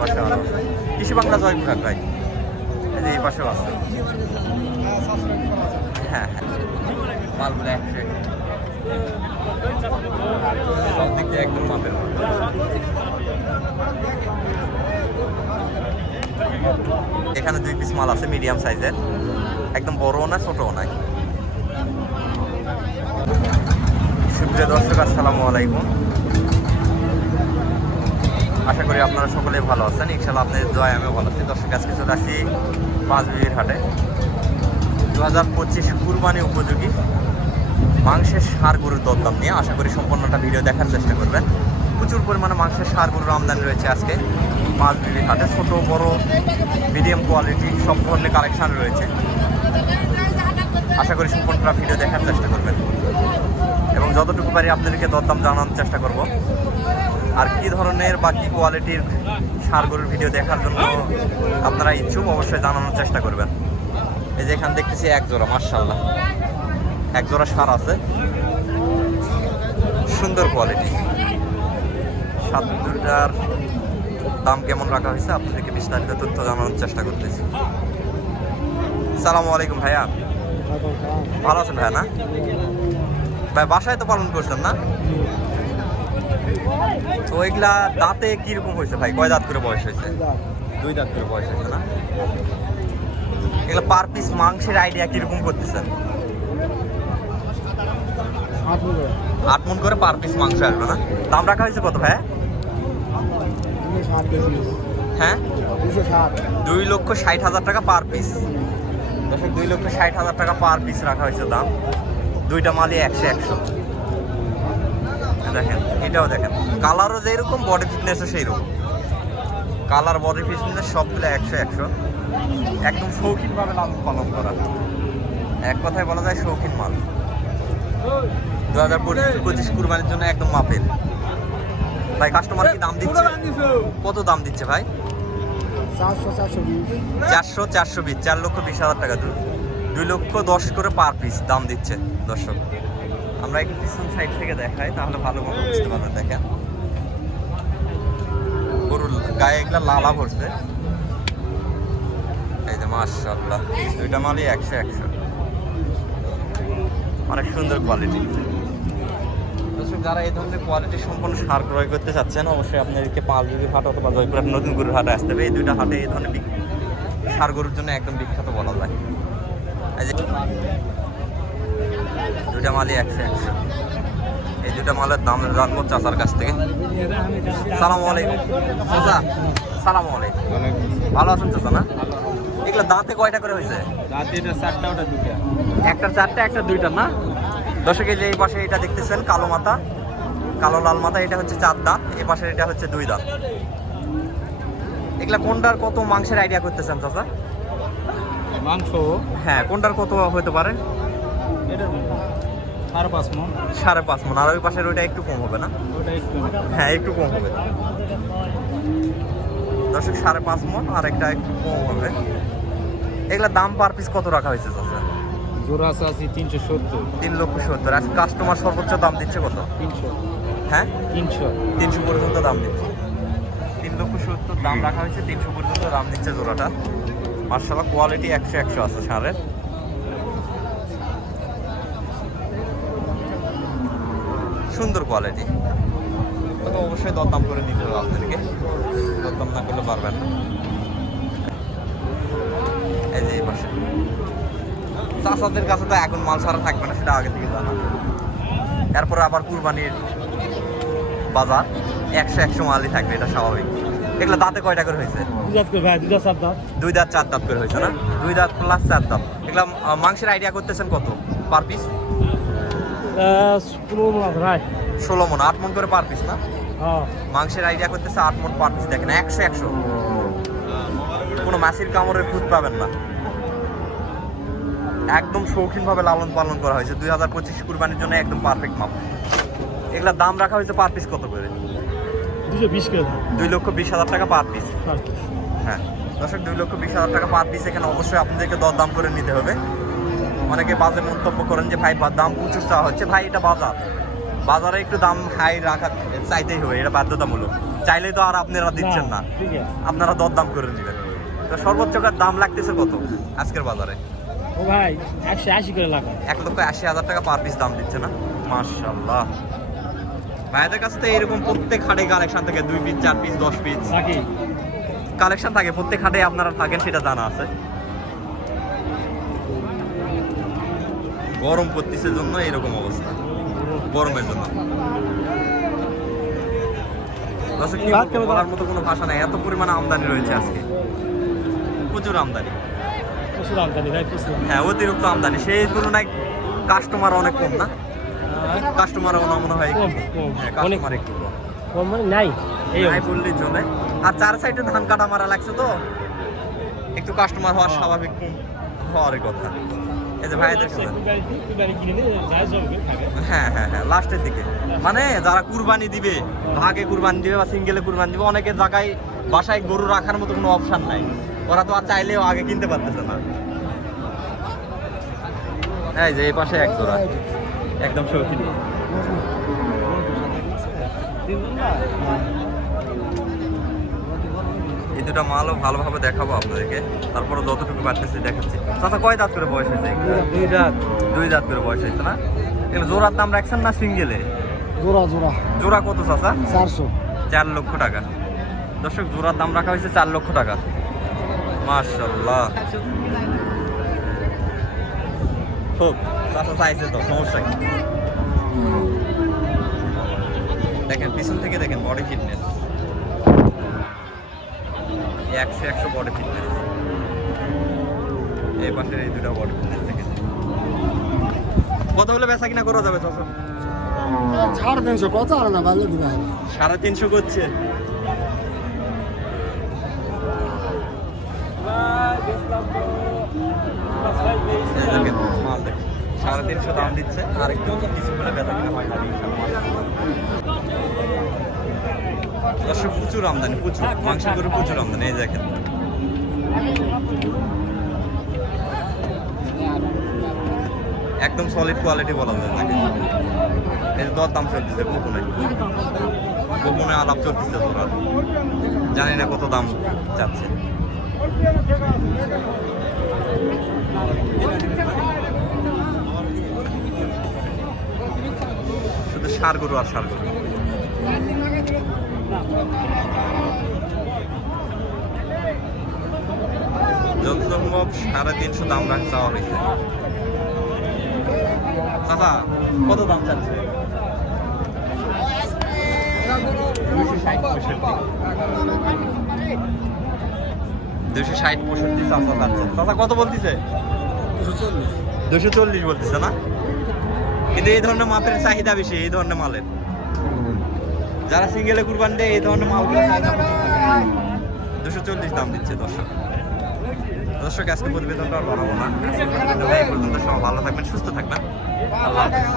পাশে আরো আছে কৃষি বাংলা জয়পুরহাট ভাই, এই যে এই পাশেও আছে। হ্যাঁ হ্যাঁ, মালগুলো একশো সব দিক দিয়ে একদম মাপের মতো। এখানে 2 পিস মাল আছে মিডিয়াম সাইজের, একদম বড়ও না ছোটও নাই। সুপ্রিয় দর্শক আসসালামু আলাইকুম, আশা করি আপনারা সকলেই ভালো আছেন। ইনশাআল্লাহ আপনাদের দোয়ায় আমিও ভালো আছি। দর্শক আজকে চলে আসি পাঁচবিবির হাটে 2025 কুরবানি উপযোগী মাংসের ষাঁড় গরুর দরদাম নিয়ে। আশা করি সম্পূর্ণটা ভিডিও দেখার চেষ্টা করবেন। প্রচুর পরিমাণে মাংসের ষাঁড় গরুর আমদানি রয়েছে আজকে পাঁচবিবির হাটে। ছোট বড় মিডিয়াম কোয়ালিটি সব ধরনের কালেকশন রয়েছে। আশা করি সম্পূর্ণটা ভিডিও দেখার চেষ্টা করবেন এবং যতটুকু পারি আপনাদেরকে দরদাম জানানোর চেষ্টা করব। আর কি ধরনের বা কী কোয়ালিটির ষাঁড় গরুর ভিডিও দেখার জন্য আপনারা ইচ্ছুক অবশ্যই জানানোর চেষ্টা করবেন। এই যে এখানে দেখতেছি এক জোড়া, মাশাআল্লাহ এক জোড়া ষাঁড় আছে, সুন্দর কোয়ালিটি। ৭২টার দাম কেমন রাখা হয়েছে আপনাদেরকে বিস্তারিত তথ্য জানানোর চেষ্টা করতেছি। আসসালামু আলাইকুম ভাইয়া, ভালো আছেন ভাইয়া? না ভাই বাসায় তো পালন করছেন না? তো এগুলা দাঁতে কিরকম হয়েছে ভাই? কয় দাঁত করে বয়স হয়েছে? 2 দাঁত করে বয়স হয়েছে না? এগুলা পার পিস মাংসের আইডিয়া কিরকম করতেছেন? 8 মণ করে পার পিস মাংস আসবে না? দাম রাখা হয়েছে কত ভাই? হ্যাঁ 2,60,000 টাকা পার পিস। দর্শক 2,60,000 টাকা পার পিস রাখা হয়েছে দাম। দুইটা মালই 100-100। দেখেন এটাও দেখেন, কালারও যেরকম বডি ফিটনেসও সেই রকম। কালার বডি ফিটনেস সবগুলো 100-100। একদম শৌখিনভাবে লালন পালন করা, এক কথায় বলা যায় শৌখিন মাল। 2025 কুরবানির জন্য একদম মাপের। ভাই কাস্টমার কি দাম দিচ্ছে? কত দাম দিচ্ছে ভাই? 400-420, 4,20,000 টাকা। 2,10,000 করে পার পিস দাম দিচ্ছে। দর্শক আমরা একটু পিছন সাইড থেকে দেখাই তাহলে ভালো মতো বুঝতে পারবেন। দেখেন গরুর গায়ে এগুলা লালা ভরছে। এই যে মাশাআল্লাহ, দুইটা মালই 100-100, অনেক সুন্দর কোয়ালিটি। দর্শক যারা এই ধরনের কোয়ালিটি সম্পন্ন ষাঁড় ক্রয় করতে চাচ্ছেন অবশ্যই আপনাদেরকে পাঁচবিবির হাট অথবা জয়পুরহাট নতুন গরুর হাটে আসতে হবে। এই দুইটা হাটে এই ধরনের ষাঁড় গরুর জন্য একদম বিখ্যাত বলা যায়। এই যে দুইটা মালই 100-100। এই দুইটা মালের দাম জানবো চাচার কাছ থেকে। সালামু আলাইকুম চাচা। সালামু আলাইকুম, ভালো আছেন চাচা? না এগুলো দাঁতে কয়টা করে হয়েছে? একটা 4টা, একটা 2টা না? দর্শক এই যে এই পাশে এটা দেখতেছেন কালো মাথা, কালো লাল মাথা, এটা হচ্ছে 4 দাঁত। এই পাশে এটা হচ্ছে 2 দাঁত। এগুলা কোনটার কত মাংসের আইডিয়া করতেছেন চাচা? মাংস হ্যাঁ কোনটার কত হতে পারে? 5.5 মণ। আর ওই পাশের ওইটা একটু কম হবে না? হ্যাঁ একটু কম হবে। দর্শক 5.5 মণ আর একটা একটু কম হবে। এগুলা দাম পার পিস কত রাখা হয়েছে চাচা? জোড়া আছে 370। 3,70,000। আজকে কাস্টমার সর্বোচ্চ দাম দিচ্ছে কত? 300। হ্যাঁ 300 পর্যন্ত দাম দিচ্ছে। 3,70,000 দাম রাখা হয়েছে, 300 পর্যন্ত দাম দিচ্ছে জোড়াটা। মাশাআল্লাহ কোয়ালিটি 100-100 আছে ষাঁড়ের। সুন্দর কোয়ালিটি। তো অবশ্যই দরদাম করে নিতে হবে আপনাদেরকে, দরদাম না করলে পারবেন না। এই যে এই পাশে চাচাদের কাছে তো এখন মাল ছাড়া থাকবে না, সেটা আগে থেকে জানা। এরপরে আবার কুরবানির বাজার 100-100 মালই থাকবে, এটা স্বাভাবিক। এগুলো দাঁতে কয়টা করে হয়েছে? 2 দাঁত 4 দাঁত করে হয়েছে না? 2 দাঁত প্লাস 4 দাঁত। এগুলো মাংসের আইডিয়া করতেছেন কত পার পিস? 16 মণ, 8 মণ করে পার পিস না? মাংসের আইডিয়া করতেছে 8 মণ পার পিস। দেখেন 100-100, কোনো মাছির কামড়ের খুঁত পাবেন না। একদম শৌখিনভাবে লালন পালন করা হয়েছে। 2025 কুরবানির জন্য একদম পারফেক্ট মাপ। এগুলা দাম রাখা হয়েছে পার পিস কত করে? 2,20,000 টাকা পার পিস। হ্যাঁ দর্শক 2,20,000 টাকা পার পিস। এখানে অবশ্যই আপনাদেরকে দরদাম করে নিতে হবে। অনেকে বাজে মন্তব্য করেন যে ভাই দাম প্রচুর চাওয়া হচ্ছে। ভাই এটা বাজার, বাজারে একটু দাম হাই রাখা চাইতেই হবে, এটা বাধ্যতামূলক। চাইলেই তো আর আপনারা দিচ্ছেন না, ঠিক আছে আপনারা দরদাম করে নেবেন। তো সর্বোচ্চ দাম লাগতেছে কত আজকের বাজারে? ও ভাই 180 করে লাগা। 1,80,000 টাকা পার পিস দাম দিচ্ছে না? মাশাআল্লাহ। ভাইদের কাছে তো এরকম প্রত্যেক হাটে কালেকশন থাকে 2 পিস 4 পিস 10 পিস নাকি কালেকশন থাকে, প্রত্যেক হাটে আপনারা থাকেন সেটা জানা আছে। গরম পড়তেছে জন্য এরকম অবস্থা, গরমের জন্য। দর্শক কি বলবো, বলার মতো কোনো ভাষা নাই, এত পরিমাণে আমদানি রয়েছে আজকে, প্রচুর আমদানি। প্রচুর আমদানি ভাই, প্রচুর। হ্যাঁ, অতিরিক্ত আমদানি, সেই তুলনায় কাস্টমার অনেক কম না? কাস্টমার মনে হয় কম, কম, হ্যাঁ, অনেক কাস্টমার একটু কম। কম মানে নাই, এই নাই বললেই চলে। আর 4 সাইডে ধান কাটা মারা লাগছে তো একটু কাস্টমার হওয়ার স্বাভাবিক হওয়ারই কথা। এই যে ভাইদের সাথে হ্যাঁ হ্যাঁ হ্যাঁ লাস্টের দিকে, মানে যারা কুরবানি দিবে, ভাগে কুরবানি দিবে বা সিঙ্গেলে কুরবানি দিবে, অনেকের জায়গায় বাসায় গরু রাখার মতো কোনো অপশন নাই, ওরা তো আর চাইলেও আগে কিনতে পারতেছে না। এই যে এই পাশে এক জোড়া একদম শৌখিন। এই দুটা মালও ভালোভাবে দেখাবো আপনাদেরকে, তারপরে যতটুকু পারতেছি দেখাচ্ছি। চাচা কয় দাঁত করে বয়স হয়েছে? 2 দাঁত। 2 দাঁত করে বয়স হয়েছে না? এগুলো জোড়ার দাম রাখছেন না সিঙ্গেলে? জোড়া জোড়া জোড়া কত চাচা? 400। 4 লক্ষ টাকা। দর্শক জোড়ার দাম রাখা হয়েছে 4 লক্ষ টাকা। মাশাআল্লাহ, খুব চাচা চাইছে তো, সমস্যা কি? দেখেন পিছন থেকে দেখেন বডি ফিটনেস 100 বডি ফিটনেস। এই পাশের এই দুটো বডি ফিটনেস দেখেন। কত হলে বেচা কিনা করা যাবে চাচা? 350 কত আর না ভালো দিবা। 350 করছে। এই দেখেন মাল দেখেন 350 দাম দিচ্ছে, আর একটু কিছু করে বেচা কিনা হয় না ইনশাআল্লাহ। দর্শক প্রচুর আমদানি, প্রচুর মাংস করে প্রচুর আমদানি। এই দেখেন একদম সলিড কোয়ালিটি বলা যায় তাকে। এই যে দর দাম চলতেছে গোপনে আলাপ চলতেছে, তোরা জানি না কত দাম যাচ্ছে। শুধু ষাঁড় গরু আর ষাঁড় গরু। যত সম্ভব 350 দাম রাখ চাওয়া হয়েছে। চাচা কত দাম চাচ্ছে? 260-65 চাচা চাচ্ছে। চাচা কত বলতেছে? 240 বলতেছে না? কিন্তু এই ধরনের মাপের চাহিদা বেশি, এই ধরনের মালের। যারা সিঙ্গেলে কুরবানি দেয় এই ধরনের মালগুলো 240 দাম দিচ্ছে। দর্শক আজকে প্রতিবেদনটা আর বাড়াবো না, এই পর্যন্ত। সবাই ভালো থাকবেন, সুস্থ থাকবেন, আল্লাহ হাফেজ।